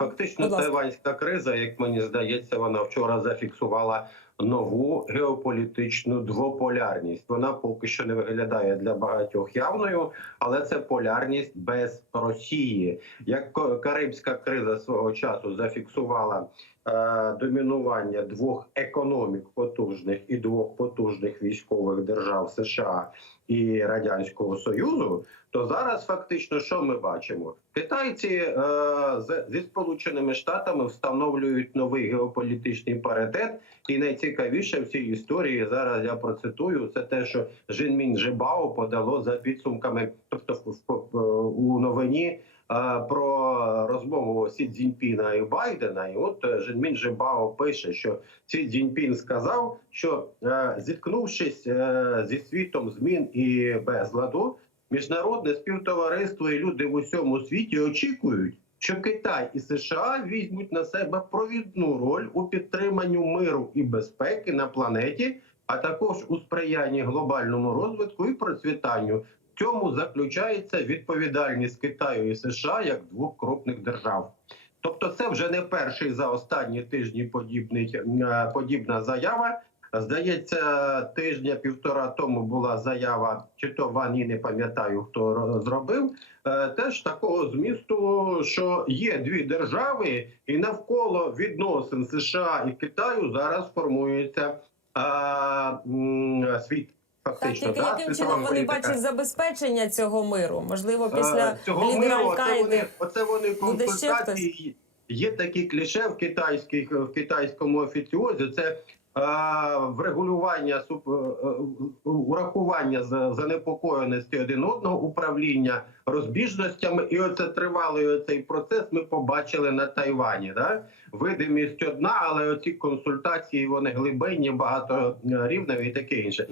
Фактично, тайванська криза, як мені здається, вона вчора зафіксувала нову геополітичну двополярність. Вона поки що не виглядає для багатьох явною, але це полярність без Росії. Як Карибська криза свого часу зафіксувала е, домінування двох економік потужних і двох потужних військових держав США і Радянського Союзу, то зараз фактично що ми бачимо? Китайці е, зі Сполученими Штатами встановлюють новий геополітичний паритет. І найцікавіше в цій історії зараз я процитую це те, що Жинмін Жибао подало за підсумками, тобто у новині е, про розмову Сі Цзіньпіна і Байдена. І от е, Жинмін Жибао пише, що Сі Цзіньпін сказав, що е, зіткнувшись зі світом змін і безладу, міжнародне співтовариство і люди в усьому світі очікують. Що Китай і США візьмуть на себе провідну роль у підтриманні миру і безпеки на планеті, а також у сприянні глобальному розвитку і процвітанню. В цьому заключається відповідальність Китаю і США як двох крупних держав. Тобто, це вже не перший за останні тижні подібний, е, подібна заява. Здається, тижня півтора тому була заява, чи то Вані не пам'ятаю, хто зробив. е, Теж такого змісту, що є дві держави, і навколо відносин США і Китаю зараз формується а, м, світ. Так, Фактично, тільки да, яким чином вони бачать забезпечення цього миру? Можливо, Е, після цього лідера миру, оце вони, оце вони буде ще консультації. Є такі кліше в китайських в китайському офіціозі. Це е, врегулювання суп, е, е, урахування за- занепокоєності один одного, управління розбіжностями, і оце тривалий цей процес. Ми побачили на Тайвані. Да? Видимість одна, але оці консультації вони глибинні, багаторівневі і таке інше.